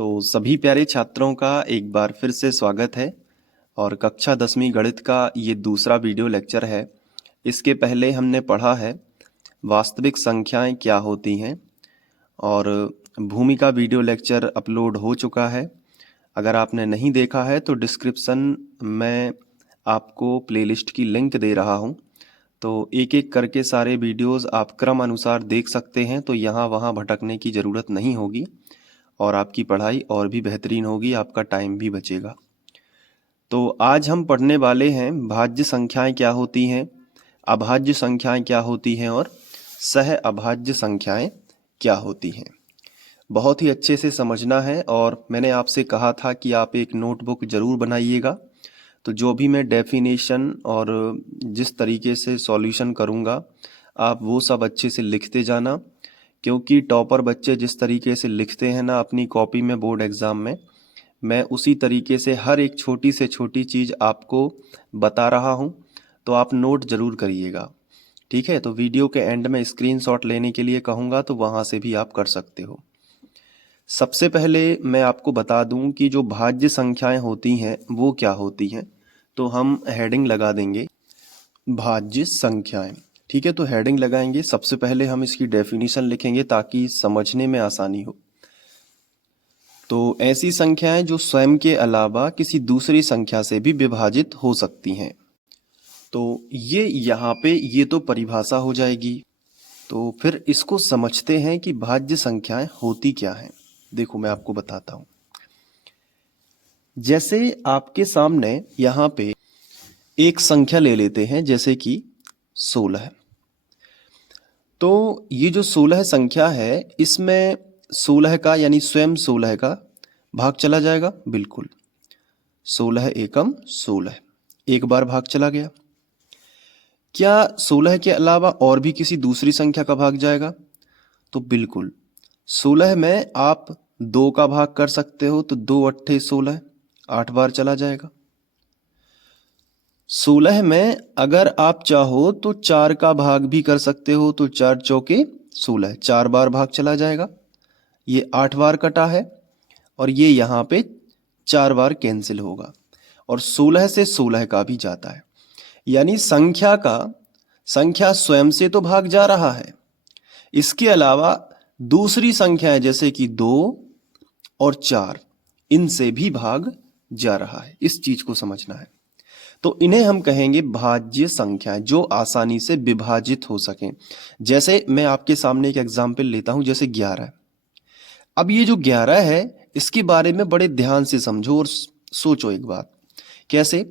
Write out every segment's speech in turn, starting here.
तो सभी प्यारे छात्रों का एक बार फिर से स्वागत है और कक्षा 10वीं गणित का ये दूसरा वीडियो लेक्चर है। इसके पहले हमने पढ़ा है वास्तविक संख्याएं क्या होती हैं और भूमि का वीडियो लेक्चर अपलोड हो चुका है। अगर आपने नहीं देखा है तो डिस्क्रिप्शन में आपको प्लेलिस्ट की लिंक दे रहा हूँ, तो एक एक करके सारे वीडियोस आप क्रम अनुसार देख सकते हैं। तो यहाँ वहाँ भटकने की ज़रूरत नहीं होगी और आपकी पढ़ाई और भी बेहतरीन होगी, आपका टाइम भी बचेगा। तो आज हम पढ़ने वाले हैं भाज्य संख्याएं क्या होती हैं, अभाज्य संख्याएं क्या होती हैं और सह अभाज्य संख्याएं क्या होती हैं। बहुत ही अच्छे से समझना है और मैंने आपसे कहा था कि आप एक नोटबुक ज़रूर बनाइएगा। तो जो भी मैं डेफिनेशन और जिस तरीके से सॉल्यूशन करूँगा आप वो सब अच्छे से लिखते जाना, क्योंकि टॉपर बच्चे जिस तरीके से लिखते हैं ना अपनी कॉपी में बोर्ड एग्ज़ाम में, मैं उसी तरीके से हर एक छोटी से छोटी चीज़ आपको बता रहा हूँ। तो आप नोट ज़रूर करिएगा, ठीक है। तो वीडियो के एंड में स्क्रीनशॉट लेने के लिए कहूँगा तो वहाँ से भी आप कर सकते हो। सबसे पहले मैं आपको बता दूं कि जो भाज्य संख्याएं होती हैं वो क्या होती हैं। तो हम हेडिंग लगा देंगे भाज्य संख्याएं, ठीक है। तो हेडिंग लगाएंगे, सबसे पहले हम इसकी डेफिनेशन लिखेंगे ताकि समझने में आसानी हो। तो ऐसी संख्याएं जो स्वयं के अलावा किसी दूसरी संख्या से भी विभाजित हो सकती हैं। तो ये यहाँ पे ये तो परिभाषा हो जाएगी। तो फिर इसको समझते हैं कि भाज्य संख्याएं होती क्या हैं। देखो मैं आपको बताता हूँ। जैसे आपके सामने यहाँ पे एक संख्या ले लेते हैं, जैसे कि 16। तो ये जो 16 संख्या है इसमें 16 का यानी स्वयं 16 का भाग चला जाएगा, बिल्कुल। 16 एकम 16, एक बार भाग चला गया। क्या 16 के अलावा और भी किसी दूसरी संख्या का भाग जाएगा? तो बिल्कुल। 16 में आप 2 का भाग कर सकते हो, तो 2 अट्ठे 16, 8 बार चला जाएगा। 16 में अगर आप चाहो तो 4 का भाग भी कर सकते हो, तो 4 चौके 16, 4 बार भाग चला जाएगा। ये 8 बार कटा है और ये यहाँ पे 4 बार कैंसिल होगा और 16 से 16 का भी जाता है। यानी संख्या स्वयं से तो भाग जा रहा है, इसके अलावा दूसरी संख्याएं जैसे कि 2 और 4 इनसे भी भाग जा रहा है। इस चीज को समझना है। तो इन्हें हम कहेंगे भाज्य संख्याएं जो आसानी से विभाजित हो सकें। जैसे मैं आपके सामने एक एग्जाम्पल लेता हूं, जैसे 11। अब ये जो 11 है इसके बारे में बड़े ध्यान से समझो और सोचो एक बात। कैसे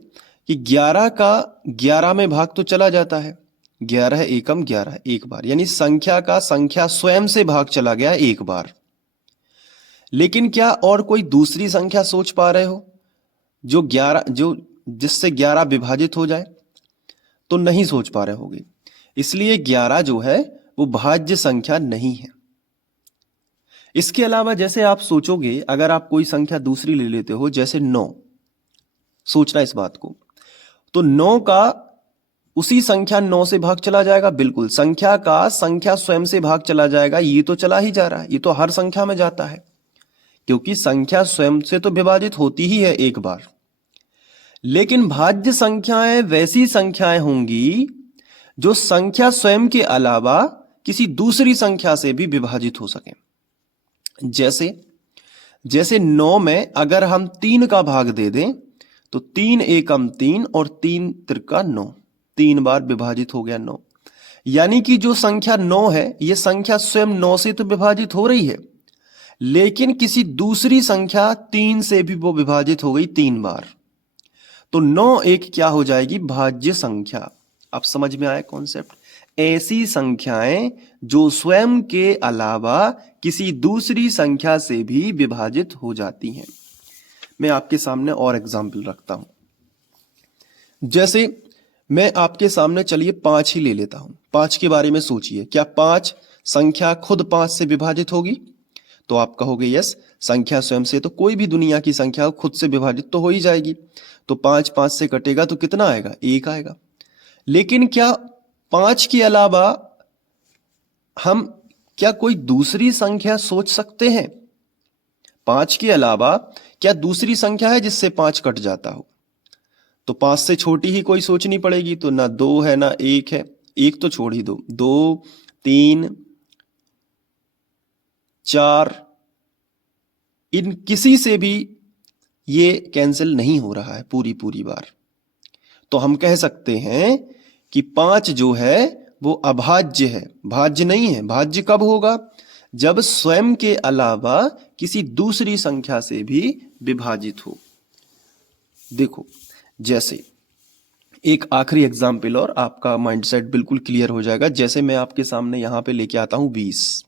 कि 11 का 11 में भाग तो चला जाता है, 11 एकम 11 एक बार, यानी संख्या स्वयं से भाग चला गया एक बार। लेकिन क्या और कोई दूसरी संख्या सोच पा रहे हो जो जिससे 11 विभाजित हो जाए? तो नहीं सोच पा रहे होगे। इसलिए 11 जो है वो भाज्य संख्या नहीं है। इसके अलावा जैसे आप सोचोगे, अगर आप कोई संख्या दूसरी ले लेते हो जैसे 9, सोचना इस बात को, तो 9 का उसी संख्या 9 से भाग चला जाएगा, बिल्कुल। संख्या स्वयं से भाग चला जाएगा, ये तो चला ही जा रहा है, ये तो हर संख्या में जाता है, क्योंकि संख्या स्वयं से तो विभाजित होती ही है एक बार। लेकिन भाज्य संख्याएं वैसी संख्याएं होंगी जो संख्या स्वयं के अलावा किसी दूसरी संख्या से भी विभाजित हो सके। जैसे 9 में अगर हम 3 का भाग दे दें तो 3 एकम 3 और 3 त्रिका 9, 3 बार विभाजित हो गया 9। यानी कि जो संख्या 9 है ये संख्या स्वयं 9 से तो विभाजित हो रही है, लेकिन किसी दूसरी संख्या 3 से भी वो विभाजित हो गई 3 बार। तो 9 एक क्या हो जाएगी? भाज्य संख्या। अब समझ में आया कॉन्सेप्ट? ऐसी संख्याएं जो स्वयं के अलावा किसी दूसरी संख्या से भी विभाजित हो जाती हैं। मैं आपके सामने और एग्जाम्पल रखता हूं। जैसे मैं आपके सामने चलिए 5 ही ले लेता हूं। 5 के बारे में सोचिए, क्या 5 संख्या खुद 5 से विभाजित होगी? तो आप कहोगे यस, संख्या स्वयं से तो कोई भी दुनिया की संख्या खुद से विभाजित तो हो ही जाएगी। तो 5 5 से कटेगा तो कितना आएगा? 1 आएगा। लेकिन क्या 5 के अलावा हम क्या कोई दूसरी संख्या सोच सकते हैं? 5 के अलावा क्या दूसरी संख्या है जिससे 5 कट जाता हो? तो 5 से छोटी ही कोई सोचनी पड़ेगी, तो ना 2 है ना 1 है, 1 तो छोड़ ही दो, 2 3 4 इन किसी से भी ये कैंसिल नहीं हो रहा है पूरी बार। तो हम कह सकते हैं कि 5 जो है वो अभाज्य है, भाज्य नहीं है। भाज्य कब होगा? जब स्वयं के अलावा किसी दूसरी संख्या से भी विभाजित हो। देखो, जैसे एक आखिरी एग्जाम्पल और आपका माइंडसेट बिल्कुल क्लियर हो जाएगा। जैसे मैं आपके सामने यहां पे लेके आता हूं 20,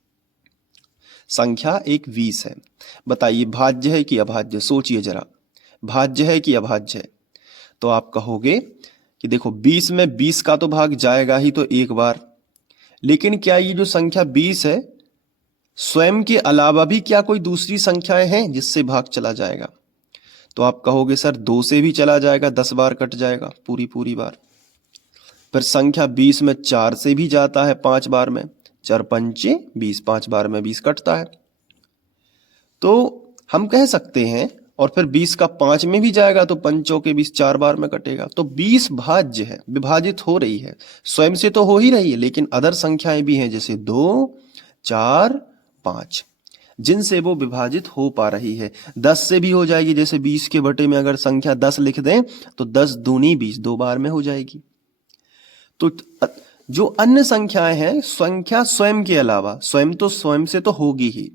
संख्या एक 20 है। बताइए भाज्य है कि अभाज्य? सोचिए जरा, भाज्य है कि अभाज्य है? तो आप कहोगे कि देखो 20 में 20 का तो भाग जाएगा ही तो एक बार, लेकिन क्या ये जो संख्या 20 है स्वयं के अलावा भी क्या कोई दूसरी संख्याएं हैं जिससे भाग चला जाएगा? तो आप कहोगे सर 2 से भी चला जाएगा, 10 बार कट जाएगा पूरी बार। फिर संख्या 20 में 4 से भी जाता है 5 बार में, 4 पंचे 20, 5 बार में 20 कटता है। तो हम कह सकते हैं, और फिर 20 का 5 में भी जाएगा तो 5 के 20 4 बार में कटेगा। तो 20 भाज्य है, विभाजित हो रही है, स्वयं से तो हो ही रही है, लेकिन अदर संख्याएं भी हैं जैसे 2 4 5 जिनसे वो विभाजित हो पा रही है। 10 से भी हो जाएगी, जैसे 20 के बटे में अगर संख्या 10 लिख दें तो 10 दूनी 20, 2 बार में हो जाएगी। तो जो अन्य संख्याएं हैं, संख्या स्वयं के अलावा, स्वयं तो स्वयं से तो होगी ही,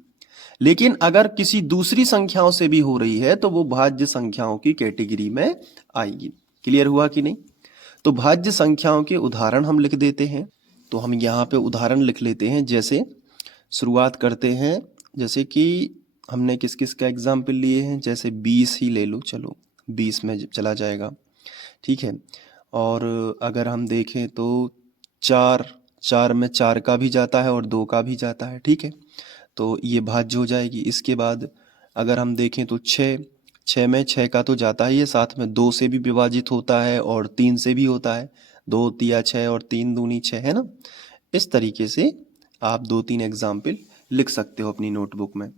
लेकिन अगर किसी दूसरी संख्याओं से भी हो रही है तो वो भाज्य संख्याओं की कैटेगरी में आएगी। क्लियर हुआ कि नहीं? तो भाज्य संख्याओं के उदाहरण हम लिख देते हैं। तो हम यहाँ पे उदाहरण लिख लेते हैं। जैसे शुरुआत करते हैं, जैसे कि हमने किस किस का एग्जाम्पल लिए हैं, जैसे 20 ही ले लो, चलो 20 में चला जाएगा, ठीक है। और अगर हम देखें तो 4 में 4 का भी जाता है और 2 का भी जाता है, ठीक है, तो ये भाज्य हो जाएगी। इसके बाद अगर हम देखें तो 6 में 6 का तो जाता ही है, साथ में 2 से भी विभाजित होता है और 3 से भी होता है, 2 तिया 6 और 3 दूनी 6, है ना। इस तरीके से आप 2-3 एग्जाम्पल लिख सकते हो अपनी नोटबुक में।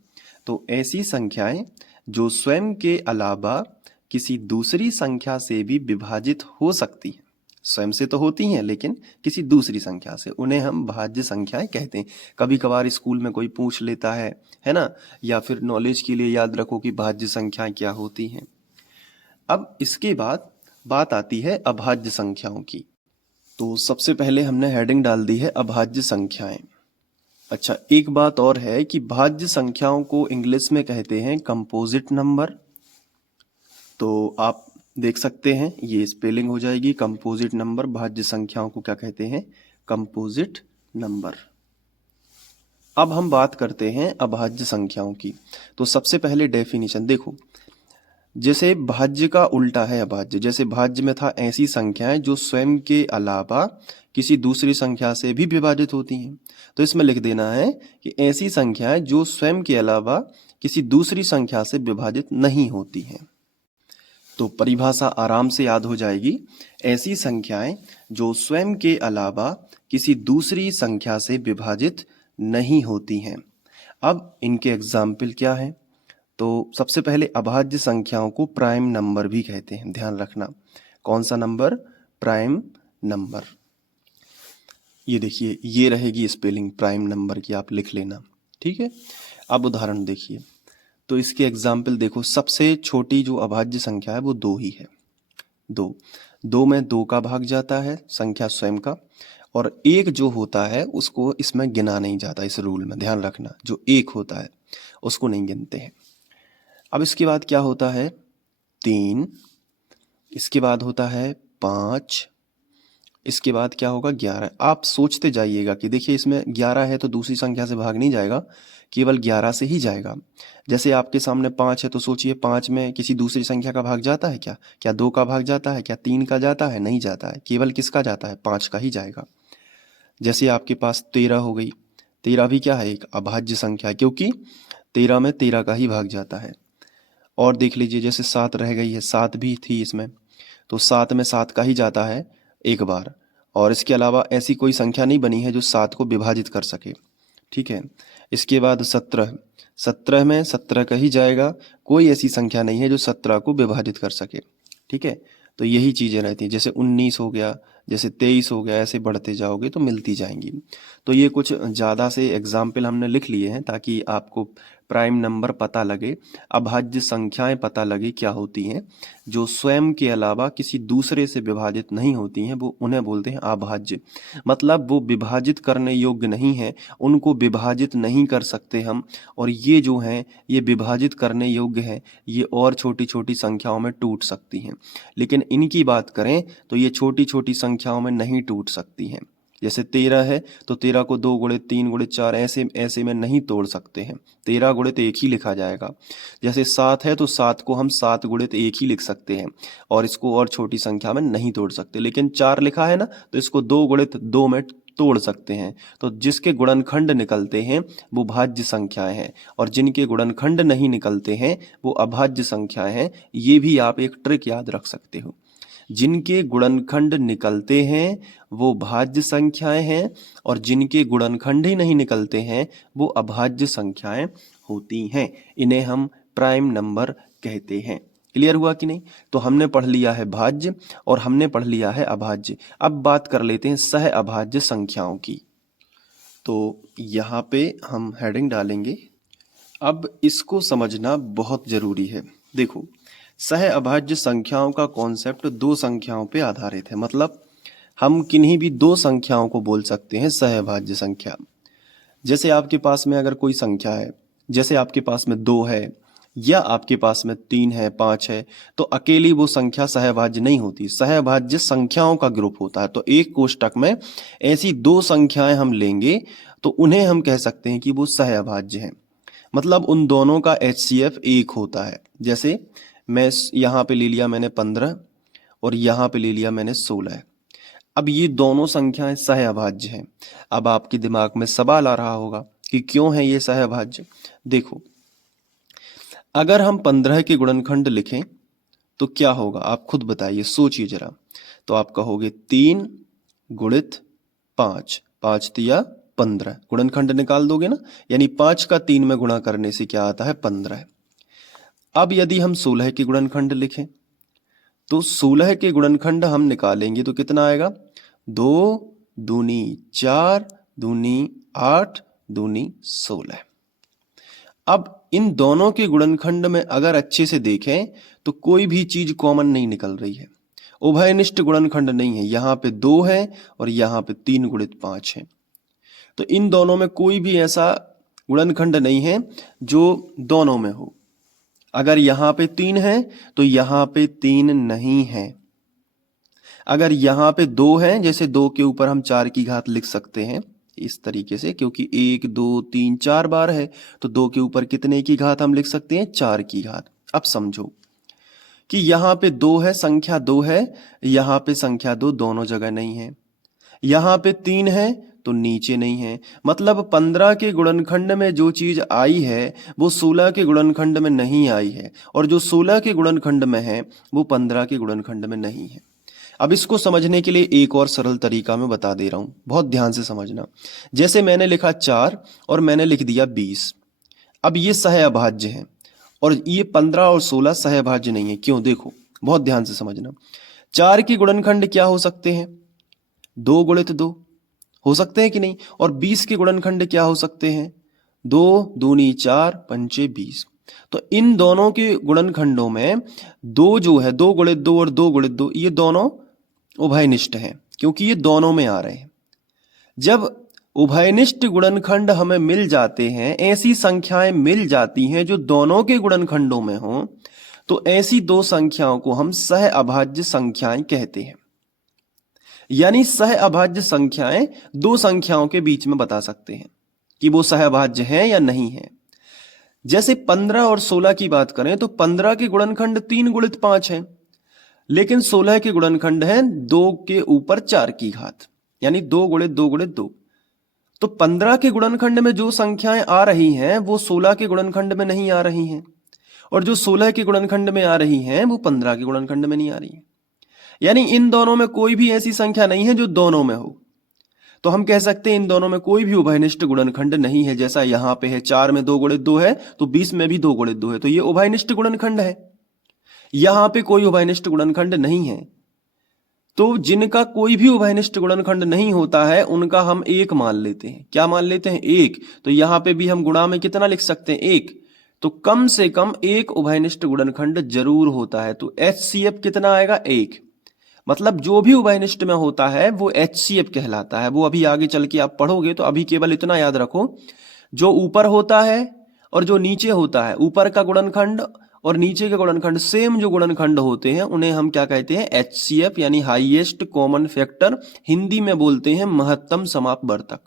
तो ऐसी संख्याएं जो स्वयं के अलावा किसी दूसरी संख्या से भी विभाजित हो सकती हैं, स्वयं से तो होती हैं लेकिन किसी दूसरी संख्या से, उन्हें हम भाज्य संख्याएं कहते हैं। कभी कभार स्कूल में कोई पूछ लेता है ना, या फिर नॉलेज के लिए याद रखो कि भाज्य संख्याएं क्या होती हैं। अब इसके बाद बात आती है अभाज्य संख्याओं की। तो सबसे पहले हमने हेडिंग डाल दी है अभाज्य संख्याएं। अच्छा, एक बात और है कि भाज्य संख्याओं को इंग्लिश में कहते हैं कंपोजिट नंबर। तो आप देख सकते हैं, ये स्पेलिंग हो जाएगी कंपोजिट नंबर। भाज्य संख्याओं को क्या कहते हैं? Composite number. अब हम बात करते हैं अभाज्य संख्याओं की। तो सबसे पहले डेफिनेशन देखो, जैसे भाज्य का उल्टा है अभाज्य। जैसे भाज्य में था ऐसी संख्याएं जो स्वयं के अलावा किसी दूसरी संख्या से भी विभाजित होती हैं, तो इसमें लिख देना है कि ऐसी संख्याएं जो स्वयं के अलावा किसी दूसरी संख्या से विभाजित नहीं होती हैं। तो परिभाषा आराम से याद हो जाएगी, ऐसी संख्याएं जो स्वयं के अलावा किसी दूसरी संख्या से विभाजित नहीं होती हैं। अब इनके एग्जाम्पल क्या हैं? तो सबसे पहले अभाज्य संख्याओं को प्राइम नंबर भी कहते हैं, ध्यान रखना। कौन सा नंबर? Prime number. ये देखिए, ये रहेगी स्पेलिंग प्राइम नंबर की, आप लिख लेना, ठीक है। अब उदाहरण देखिए, तो इसके एग्जाम्पल देखो। सबसे छोटी जो अभाज्य संख्या है वो 2 ही है। 2 में 2 का भाग जाता है संख्या स्वयं का, और 1 जो होता है उसको इसमें गिना नहीं जाता। इस रूल में ध्यान रखना, जो 1 होता है उसको नहीं गिनते हैं। अब इसके बाद क्या होता है? 3, इसके बाद होता है 5, इसके बाद क्या होगा? 11। आप सोचते जाइएगा कि देखिए इसमें 11 है तो दूसरी संख्या से भाग नहीं जाएगा, केवल 11 से ही जाएगा। जैसे आपके सामने 5 है तो सोचिए 5 में किसी दूसरी संख्या का भाग जाता है क्या? क्या 2 का भाग जाता है? क्या 3 का जाता है? नहीं जाता है, केवल किसका जाता है? 5 का ही जाएगा। जैसे आपके पास 13 हो गई, 13 भी क्या है? एक अभाज्य संख्या है, क्योंकि 13 में 13 का ही भाग जाता है। और देख लीजिए, जैसे 7 रह गई है, 7 भी थी इसमें, तो 7 में 7 का ही जाता है एक बार, और इसके अलावा ऐसी कोई संख्या नहीं बनी है जो 7 को विभाजित कर सके, ठीक है। इसके बाद 17, 17 में 17 का ही जाएगा, कोई ऐसी संख्या नहीं है जो 17 को विभाजित कर सके। ठीक है, तो यही चीज़ें रहती हैं। जैसे 19 हो गया, जैसे 23 हो गया, ऐसे बढ़ते जाओगे तो मिलती जाएंगी। तो ये कुछ ज़्यादा से एग्जाम्पल हमने लिख लिए हैं ताकि आपको प्राइम नंबर पता लगे, अभाज्य संख्याएं पता लगे क्या होती हैं। जो स्वयं के अलावा किसी दूसरे से विभाजित नहीं होती हैं वो उन्हें बोलते हैं अभाज्य। मतलब वो विभाजित करने योग्य नहीं है, उनको विभाजित नहीं कर सकते हम। और ये जो हैं ये विभाजित करने योग्य है, ये और छोटी छोटी संख्याओं में टूट सकती हैं। लेकिन इनकी बात करें तो ये छोटी छोटी संख्याओं में नहीं टूट सकती हैं। जैसे 13 है तो 13 को 2 गुणे 3 गुणे 4 ऐसे ऐसे में नहीं तोड़ सकते हैं, 13 गुणित 1 ही लिखा जाएगा। जैसे 7 है तो 7 को हम 7 गुणित 1 ही लिख सकते हैं और इसको और छोटी संख्या में नहीं तोड़ सकते। लेकिन 4 लिखा है ना, तो इसको 2 गुणित 2 में तोड़ सकते हैं। तो जिसके गुणनखंड निकलते हैं वो भाज्य संख्याएं हैं और जिनके गुणनखंड नहीं निकलते हैं वो अभाज्य संख्याएं हैं। ये भी आप एक ट्रिक याद रख सकते हो। जिनके गुणनखंड निकलते हैं वो भाज्य संख्याएं हैं और जिनके गुणनखंड ही नहीं निकलते हैं वो अभाज्य संख्याएं होती हैं। इन्हें हम प्राइम नंबर कहते हैं। क्लियर हुआ कि नहीं? तो हमने पढ़ लिया है भाज्य और हमने पढ़ लिया है अभाज्य। अब बात कर लेते हैं सह अभाज्य संख्याओं की। तो यहाँ पे हम हेडिंग डालेंगे। अब इसको समझना बहुत जरूरी है। देखो, सह अभाज्य संख्याओं का कॉन्सेप्ट दो संख्याओं पे आधारित है। मतलब हम किन्हीं भी दो संख्याओं को बोल सकते हैं सह अभाज्य संख्या। जैसे आपके पास में अगर कोई संख्या है, जैसे आपके पास में 2 है या आपके पास में 3 है, 5 है, तो अकेली वो संख्या सहअभाज्य नहीं होती, सहअभाज्य संख्याओं का ग्रुप होता है। तो एक कोष्टक में ऐसी दो संख्याएं हम लेंगे तो उन्हें हम कह सकते हैं कि वो सहअभाज्य हैं। मतलब उन दोनों का HCF 1 होता है। जैसे मैं यहाँ पे ले लिया मैंने 15 और यहाँ पे ले लिया मैंने 16। अब ये दोनों संख्याएं सहअभाज्य हैं। अब आपके दिमाग में सवाल आ रहा होगा कि क्यों है ये सहअभाज्य। देखो, अगर हम 15 के गुणनखंड लिखें तो क्या होगा, आप खुद बताइए, सोचिए जरा। तो आप कहोगे 3 गुणित 5, 5 तिया 15, गुणनखंड निकाल दोगे ना, यानी 5 का 3 में गुणा करने से क्या आता है, 15। अब यदि हम 16 के गुणनखंड लिखें तो 16 के गुणनखंड हम निकालेंगे तो कितना आएगा, 2 दूनी 4 दूनी 8 दूनी 16। अब इन दोनों के गुणनखंड में अगर अच्छे से देखें तो कोई भी चीज कॉमन नहीं निकल रही है, उभयनिष्ठ गुणनखंड नहीं है। यहाँ पे 2 है और यहाँ पे 3 गुणित 5 है। तो इन दोनों में कोई भी ऐसा गुणनखंड नहीं है जो दोनों में हो। अगर यहाँ पे 3 है तो यहाँ पे 3 नहीं है। अगर यहाँ पे 2 है, जैसे 2 के ऊपर हम 4 की घात लिख सकते हैं इस तरीके से, क्योंकि 1 2 3 4 बार है तो 2 के ऊपर कितने की घात हम लिख सकते हैं, 4 की घात। अब समझो कि यहाँ पे 2 है, संख्या 2 है, यहाँ पे संख्या 2 दोनों जगह नहीं है। यहाँ पे 3 है तो नीचे नहीं है। मतलब 15 के गुणनखंड में जो चीज आई है वो 16 के गुणनखंड में नहीं आई है, और जो 16 के गुणनखंड में है वो 15 के गुणनखंड में नहीं है। अब इसको समझने के लिए एक और सरल तरीका मैं बता दे रहा हूं, बहुत ध्यान से समझना। जैसे मैंने लिखा 4 और मैंने लिख दिया 20। अब ये सहअभाज्य है और ये 15 और 16 सहअभाज्य नहीं है। क्यों, देखो बहुत ध्यान से समझना। 4 के गुणनखंड क्या हो सकते हैं, 2 गुणित 2 हो सकते हैं कि नहीं, और 20 के गुणनखंड क्या हो सकते हैं, 2 दूनी 4 पंचे 20। तो इन दोनों के गुणनखंडों में 2 जो है, 2 गुणित 2 और 2 गुणित 2, ये दोनों उभयनिष्ठ हैं क्योंकि ये दोनों में आ रहे हैं। जब उभयनिष्ठ गुणनखंड हमें मिल जाते हैं, ऐसी संख्याएं मिल जाती हैं जो दोनों के गुणनखंडों में हों, तो ऐसी दो संख्याओं को हम सह अभाज्य संख्याएं कहते हैं। यानी सह अभाज्य संख्याएं दो संख्याओं के बीच में बता सकते हैं कि वो सहअभाज्य हैं या नहीं है। जैसे 15 और 16 की बात करें तो 15 के गुणनखंड 3 गुणित 5 है, लेकिन 16 के गुणनखंड है 2 के ऊपर 4 की घात, यानी 2 गुणित 2 गुणित 2। तो 15 के गुणनखंड में जो संख्याएं आ रही हैं वो 16 के गुणनखंड में नहीं आ रही हैं, और जो 16 के गुणनखंड में आ रही हैं वो 15 के गुणनखंड में नहीं आ रही है। यानी इन दोनों में कोई भी ऐसी संख्या नहीं है जो दोनों में हो। तो हम कह सकते हैं इन दोनों में कोई भी उभयनिष्ठ गुणनखंड नहीं है। जैसा यहाँ पे है 4 में 2 गुणित 2 है तो 20 में भी 2 गुणित 2 है, तो ये उभयनिष्ठ गुणनखंड है। यहां पे कोई उभयनिष्ठ गुणनखंड नहीं है। तो जिनका कोई भी उभयनिष्ठ गुणनखंड नहीं होता है उनका हम एक मान लेते हैं। क्या मान लेते हैं? एक। तो यहां पे भी हम गुणा में कितना लिख सकते हैं? एक। तो कम से कम एक उभयनिष्ठ गुणनखंड जरूर होता है। तो HCF कितना आएगा? एक। मतलब जो भी उभयनिष्ठ में होता है वो HCF कहलाता है। वो अभी आगे चल के आप पढ़ोगे, तो अभी केवल इतना याद रखो, जो ऊपर होता है और जो नीचे होता है, ऊपर का गुणनखंड और नीचे के गुणनखंड सेम जो गुणनखंड होते हैं उन्हें हम क्या कहते हैं? HCF यानी हाईएस्ट कॉमन फैक्टर। हिंदी में बोलते हैं महत्तम समापवर्तक।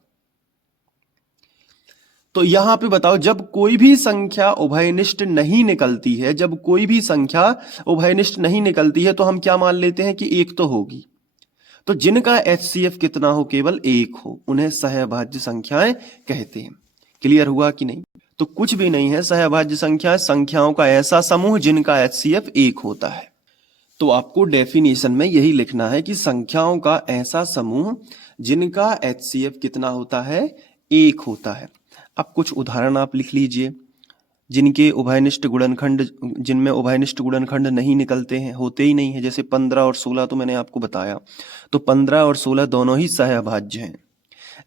तो यहां पे बताओ, जब कोई भी संख्या उभयनिष्ठ नहीं निकलती है, जब कोई भी संख्या उभयनिष्ठ नहीं निकलती है तो हम क्या मान लेते हैं कि एक तो होगी। तो जिनका HCF कितना हो? केवल एक हो, उन्हें सहअभाज्य संख्याएं कहते हैं। क्लियर हुआ कि नहीं? तो कुछ भी नहीं है सहअभाज्य संख्या, संख्याओं का ऐसा समूह जिनका HCF एक होता है। तो आपको डेफिनेशन में यही लिखना है कि संख्याओं का ऐसा समूह जिनका HCF कितना होता है? एक होता है। अब कुछ उदाहरण आप लिख लीजिए जिनके उभयनिष्ठ गुणनखंड, जिनमें उभयनिष्ठ गुणनखंड नहीं निकलते हैं, होते ही नहीं है। जैसे 15 और 16 तो मैंने आपको बताया, तो 15 और 16 दोनों ही सहअभाज्य हैं।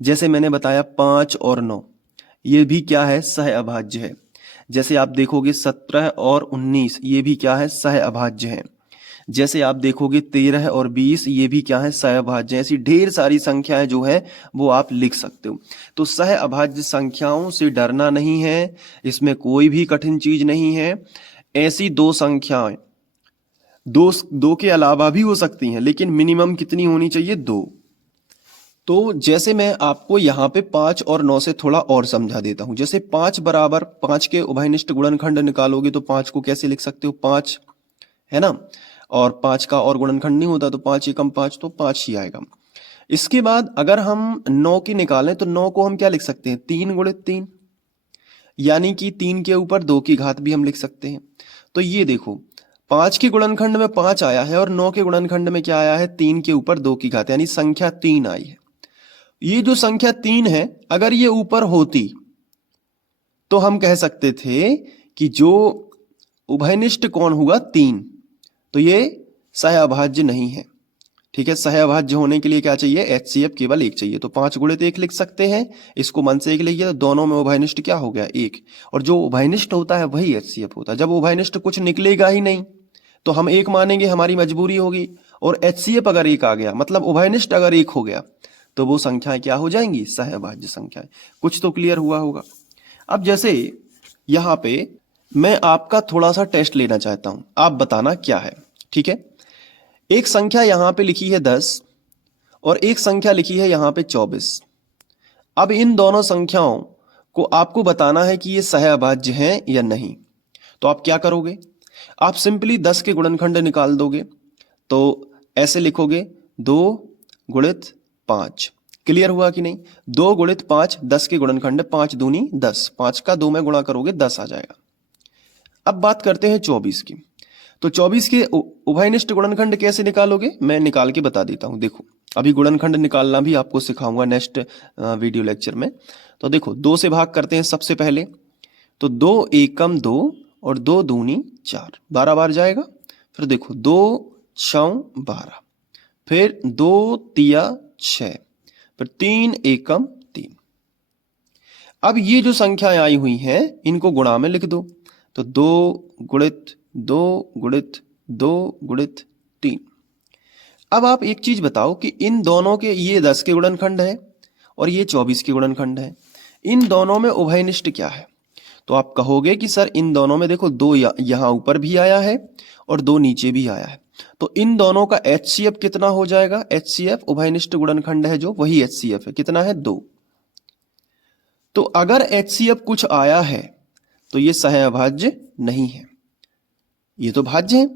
जैसे मैंने बताया 5 और 9, ये भी क्या है? सहअभाज्य है। जैसे आप देखोगे 17 और 19, ये भी क्या है? सहअभाज्य है। जैसे आप देखोगे 13 और 20, ये भी क्या है? सहअभाज्य। ऐसी ढेर सारी संख्याएं जो है वो आप लिख सकते हो। तो सहअभाज्य संख्याओं से डरना नहीं है, इसमें कोई भी कठिन चीज नहीं है। ऐसी दो संख्याएं दो के अलावा भी हो सकती हैं, लेकिन मिनिमम कितनी होनी चाहिए? 2। तो जैसे मैं आपको यहाँ पे 5 और 9 से थोड़ा और समझा देता हूं। जैसे 5 बराबर 5 के उभयनिष्ठ गुणनखंड निकालोगे तो 5 को कैसे लिख सकते हो? 5 है ना, और 5 का और गुणनखंड नहीं होता, तो 5 एकम 5, तो 5 ही आएगा। इसके बाद अगर हम 9 की निकालें तो 9 को हम क्या लिख सकते हैं? 3 गुणित 3, यानी कि 3 के ऊपर 2 की घात भी हम लिख सकते हैं। तो ये देखो, 5 के गुणनखंड में 5 आया है और 9 के गुणनखंड में क्या आया है? 3 के ऊपर 2 की घात, यानी संख्या 3 आई है। ये जो संख्या 3 है, अगर ये ऊपर होती तो हम कह सकते थे कि जो उभयनिष्ठ कौन हुआ? 3। तो ये सहअभाज्य नहीं है। ठीक है, सहअभाज्य होने के लिए क्या चाहिए? HCF केवल एक चाहिए। तो 5 गुणित 1 लिख सकते हैं, इसको मन से 1 लिखिए, तो दोनों में उभयनिष्ठ क्या हो गया? 1। और जो उभयनिष्ठ होता है वही HCF होता है। जब उभयनिष्ठ कुछ निकलेगा ही नहीं तो हम 1 मानेंगे, हमारी मजबूरी होगी। और HCF अगर 1 आ गया, मतलब उभयनिष्ठ अगर 1 हो गया, तो वो संख्याएं क्या हो जाएंगी? सहअभाज्य संख्याएं। कुछ तो क्लियर हुआ होगा। अब जैसे यहाँ पे मैं आपका थोड़ा सा टेस्ट लेना चाहता हूं, आप बताना क्या है। ठीक है, एक संख्या यहां पे लिखी है 10 और एक संख्या लिखी है यहां पे 24। अब इन दोनों संख्याओं को आपको बताना है कि ये सहअभाज्य हैं या नहीं। तो आप क्या करोगे? आप सिंपली 10 के गुणनखंड निकाल दोगे। तो ऐसे लिखोगे 2 गुणित 5। क्लियर हुआ कि नहीं? 2 गुणित 5, 10 के गुणनखंड, 5 दूनी 10, 5 का 2 में गुणा करोगे 10 आ जाएगा। अब बात करते हैं 24 की। तो 24 के उभयनिष्ठ गुणनखंड कैसे निकालोगे? मैं निकाल के बता देता हूं। देखो, अभी गुणनखंड निकालना भी आपको सिखाऊंगा नेक्स्ट वीडियो लेक्चर में। तो देखो, 2 से भाग करते हैं सबसे पहले। तो 2 एकम 2 और 2 दूनी 4, 12 बार जाएगा। फिर देखो 2 6 12, फिर 2 तिया 6, फिर 3 एकम 3। अब ये जो संख्याएं आई हुई हैं इनको गुणा में लिख दो। तो 2 गुणित 2 गुणित 2 गुणित 3। अब आप एक चीज बताओ कि इन दोनों के, ये 10 के गुणनखंड है और ये 24 के गुणनखंड है, इन दोनों में उभयनिष्ठ क्या है? तो आप कहोगे कि सर इन दोनों में देखो 2 यहां ऊपर भी आया है और 2 नीचे भी आया है, तो इन दोनों का HCF कितना हो जाएगा? HCF उभयनिष्ठ गुणनखंड है जो, वही HCF है। कितना है? 2। तो अगर HCF कुछ आया है तो ये सहअभाज्य नहीं है, ये तो भाज्य है,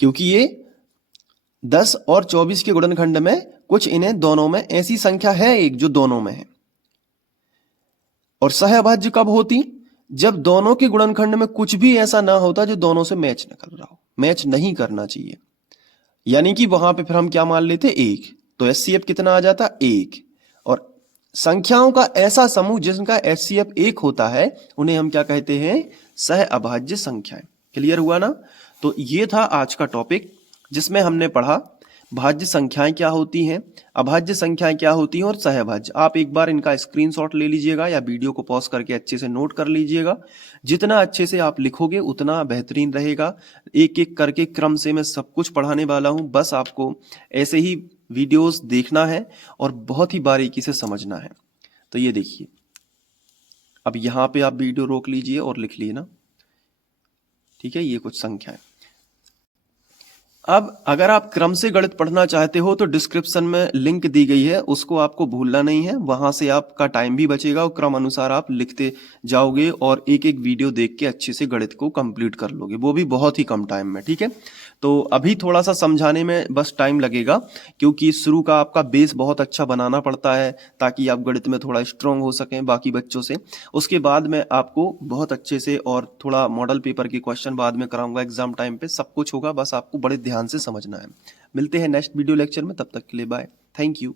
क्योंकि ये 10 और 24 के गुणनखंड में कुछ, इन्हें दोनों में ऐसी संख्या है एक जो दोनों में है। और सहअभाज्य कब होती? जब दोनों के गुणनखंड में कुछ भी ऐसा ना होता जो दोनों से मैच न कर रहा हो। मैच नहीं करना चाहिए, यानी कि वहां पे फिर हम क्या मान लेते? 1। तो HCF कितना आ जाता? 1। संख्याओं का ऐसा समूह जिनका HCF 1 होता है उन्हें हम क्या कहते हैं? सह अभाज्य संख्याएं। क्लियर हुआ ना? तो ये था आज का टॉपिक जिसमें हमने पढ़ा भाज्य संख्याएं क्या होती हैं, अभाज्य संख्याएं क्या होती हैं और सहअभाज्य। आप एक बार इनका स्क्रीनशॉट ले लीजिएगा या वीडियो को पॉज करके अच्छे से नोट कर लीजिएगा। जितना अच्छे से आप लिखोगे उतना बेहतरीन रहेगा। एक एक करके क्रम से मैं सब कुछ पढ़ाने वाला हूं, बस आपको ऐसे ही वीडियोस देखना है और बहुत ही बारीकी से समझना है। तो ये देखिए, अब यहाँ पे आप वीडियो रोक लीजिए और लिख लिए ना, ठीक है? ये कुछ संख्याएं। अब अगर आप क्रम से गणित पढ़ना चाहते हो तो डिस्क्रिप्शन में लिंक दी गई है, उसको आपको भूलना नहीं है। वहां से आपका टाइम भी बचेगा और क्रम अनुसार आप लिखते जाओगे और एक एक वीडियो देख के अच्छे से गणित को कंप्लीट कर लोगे, वो भी बहुत ही कम टाइम में। ठीक है, तो अभी थोड़ा सा समझाने में बस टाइम लगेगा क्योंकि शुरू का आपका बेस बहुत अच्छा बनाना पड़ता है ताकि आप गणित में थोड़ा स्ट्रांग हो सकें बाकी बच्चों से। उसके बाद में आपको बहुत अच्छे से और थोड़ा मॉडल पेपर के क्वेश्चन बाद में कराऊंगा एग्जाम टाइम पे, सब कुछ होगा, बस आपको बड़े ध्यान से समझना है। मिलते हैं नेक्स्ट वीडियो लेक्चर में, तब तक के लिए बाय, थैंक यू।